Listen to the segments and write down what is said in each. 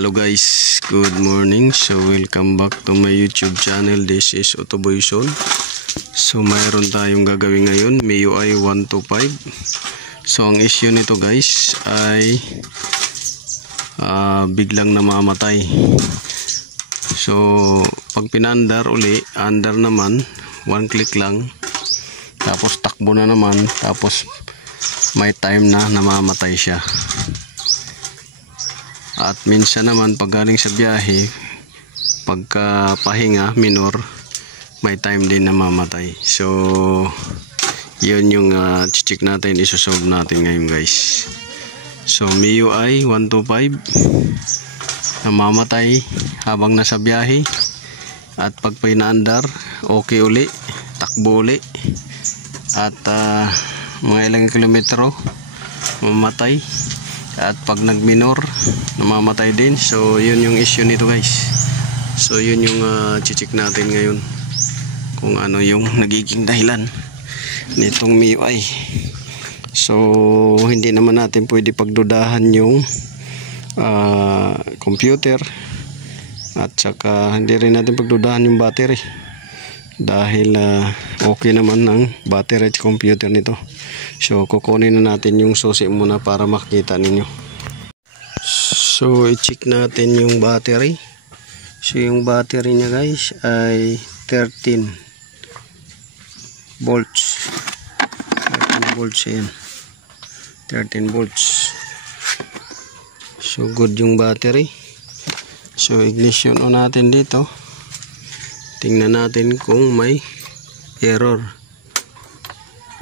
Hello guys, good morning. So welcome back to my YouTube channel. This is Autoboyson. So mayroon tayong gagawin ngayon, MIUI 125. So ang issue nito guys ay biglang namamatay. So pag pinandar uli, under naman, one click lang, tapos takbo na naman, tapos may time na namamatay siya. At minsan naman pag galing sa biyahe, pagka pahinga minor, may time din na mamatay. So yun yung check natin, isosolve natin ngayon guys. So MIUI 125 namamatay habang nasa biyahe, at pag pinaandar okay uli, takbo uli, at mga ilang kilometro mamatay. At pag nag-minor, namamatay din. So yun yung issue nito guys. So yun yung check natin ngayon, kung ano yung nagiging dahilan nitong MIUI. So hindi naman natin pwede pagdudahan yung computer, at saka hindi rin natin pagdudahan yung battery, dahil okay naman ang battery at computer nito. So kukunin na natin yung susi muna para makita ninyo. So i-check natin yung battery. So yung battery niya guys ay 13 volts. 13 volts yan. 13 volts. So good yung battery. So ignition on natin dito. Tingnan natin kung may error.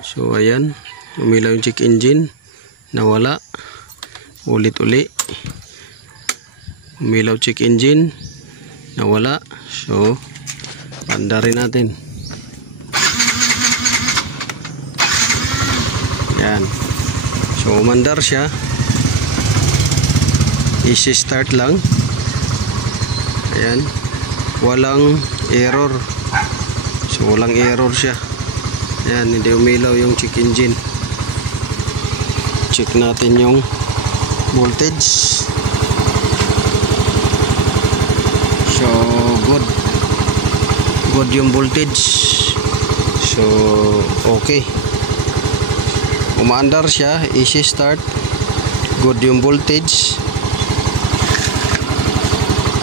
So ayan, umilaw yung check engine, nawala. Ulit-uli, umilaw check engine, nawala. So pandarin natin. Yan. So umandar siya. Easy start lang. Ayan, walang error. So walang error siya. Ayan, hindi umilaw yung check engine. Check natin yung voltage. So good yung voltage. So okay, umaandar siya, easy start, good yung voltage,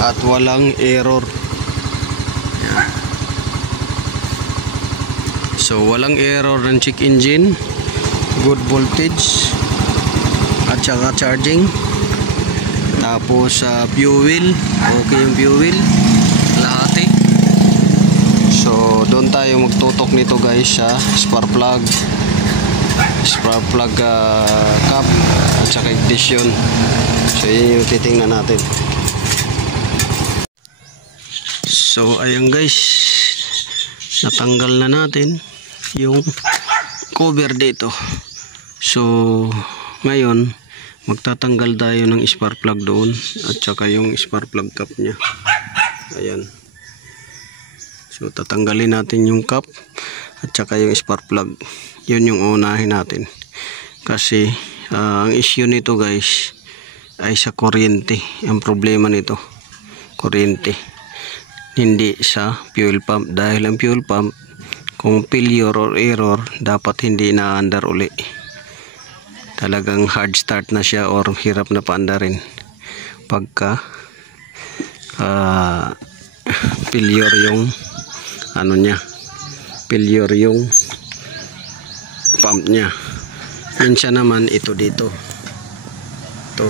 at walang error. Ayan. So walang error ng check engine, good voltage, at saka charging. Tapos fuel, okay yung fuel, lahati. So doon tayo magtutok nito guys sa spark plug cap, at saka ignition. So yun yung titingnan natin. So ayan guys, natanggal na natin yung cover dito. So ngayon magtatanggal tayo ng spark plug doon, at saka yung spark plug cap nya. Ayan. So tatanggalin natin yung cap at saka yung spark plug. Yun yung unahin natin, kasi ang issue nito guys ay sa kuryente. Ang problema nito kuryente, hindi sa fuel pump, dahil ang fuel pump kung failure or error dapat hindi na-andar uli. Talagang hard start na siya or hirap na paandarin pagka failure yung ano niya, failure yung pump niya. Minsan naman ito dito, ito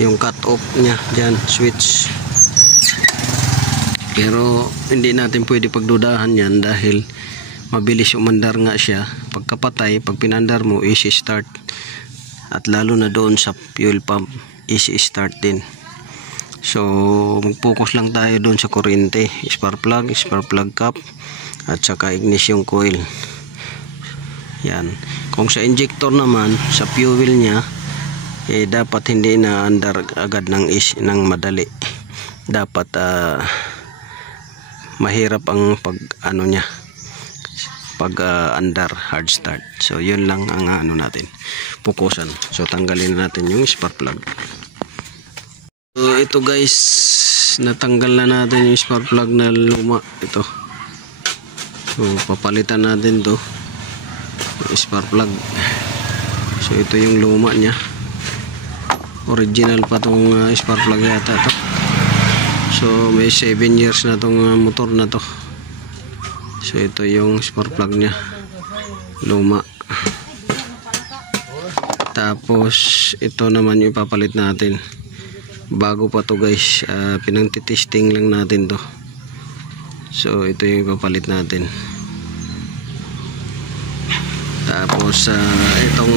yung cut off niya dyan, switch. Pero hindi natin pwede pagdudahan yan, dahil mabilis umandar nga siya. Pagkapatay, pag pinandar mo, easy start. At lalo na doon sa fuel pump, easy start din. So mag-focus lang tayo doon sa kuryente, spark plug cap, at saka ignition coil. Yan. Kung sa injector naman, sa fuel niya, dapat hindi na andar agad ng madali. Dapat mahirap ang pag ano niya, pag andar, hard start. So yun lang ang ano natin, pukusan. So tanggalin natin yung spark plug. So ito guys, natanggal na natin yung spark plug na luma. Ito. So papalitan natin to, yung spark plug. So ito yung luma nya. Original pa tong spark plug yata to. So may 7 years na tong motor na to. So ito yung spark plug nya, luma. Tapos ito naman yung papalit natin. Bago pa to guys, pinang-testing lang natin to. So ito yung papalit natin. Tapos itong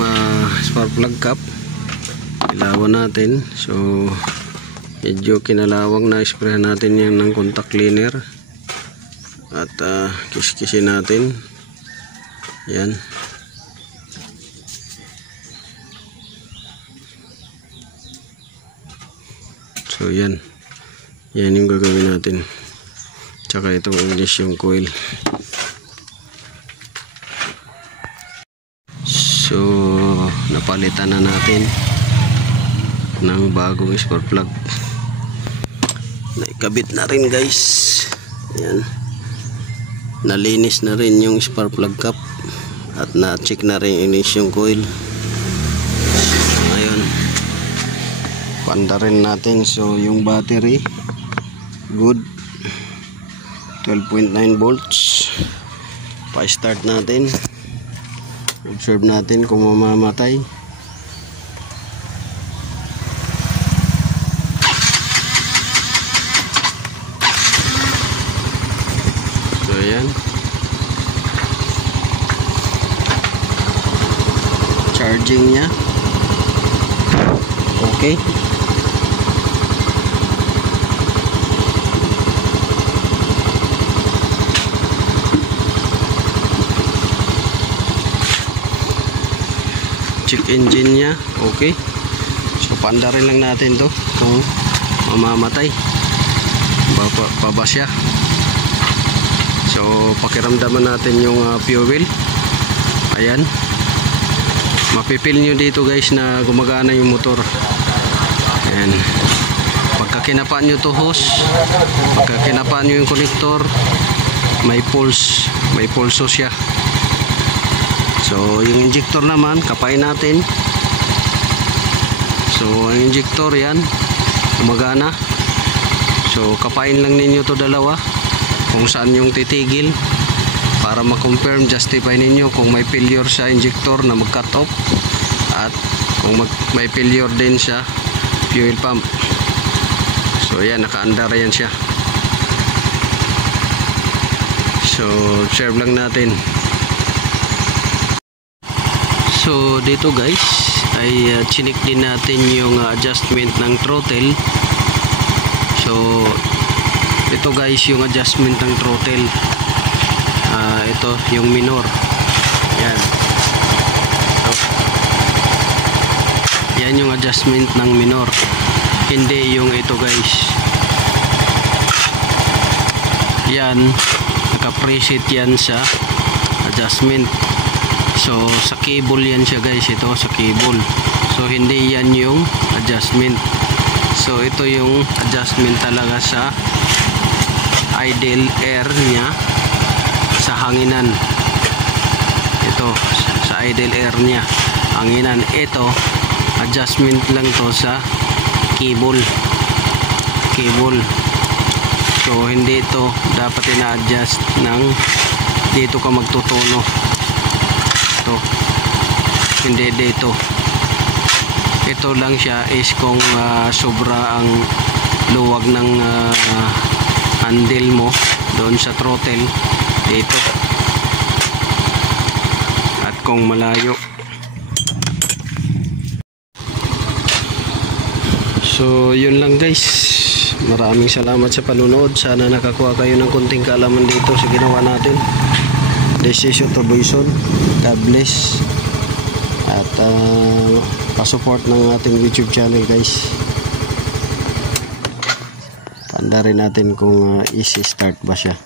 spark plug cap, ilawan natin. So medyo kinalawang na, sprayan natin yan ng contact cleaner. At kiskisin natin. Yan. So yan. Yan yung gagawin natin. Tsaka itong ignition coil. So napalitan na natin ng bagong spark plug. Naikabit na rin guys. Yan. Nalinis na rin yung spark plug cap. At na-check na rin yung ignition coil. Ngayon panda rin natin. So yung battery good, 12.9 volts. Pa-start natin, observe natin kung mamamatay. So ayan, charging nya okay. Check engine nya okay. So panda rin lang natin to kung mamamatay pa ba siya. So pakiramdaman natin yung fuel. Ayan, mapipil nyo dito guys na gumagana yung motor. Ayan, pagka kinapaan nyo to hose, pagka kinapaan nyo yung connector, may pulse, may pulso siya. So yung injector naman, kapain natin. So ang injector yan, gumagana. So kapain lang ninyo to dalawa kung saan yung titigil, para ma-confirm, justify ninyo kung may failure sa injector na mag-cut off, at kung may failure din sa fuel pump. So yan, naka-andar yan siya. So observe lang natin. So dito guys ay chinik din natin yung adjustment ng throttle. So ito guys yung adjustment ng throttle. Ito yung minor. Yan. So, yan yung adjustment ng minor. Hindi yung ito guys. Yan, naka-preset yan sa adjustment. So sa cable yan siya guys, ito sa cable. So hindi yan yung adjustment. So ito yung adjustment talaga sa idle air nya sa hanginan. Ito sa idle air nya, hanginan. Ito adjustment lang to sa cable. So hindi ito dapat ina-adjust ng dito ka magtutuno. Ito hindi dito. Ito lang siya is kung sobra ang luwag ng handle mo doon sa throttle dito, at kung malayo. So yun lang guys, maraming salamat sa panunood. Sana nakakuha kayo ng konting kaalaman dito sa ginawa natin. This is your Turboison. God bless. At pa-support ng ating YouTube channel guys. Panda rin natin kung easy start ba siya.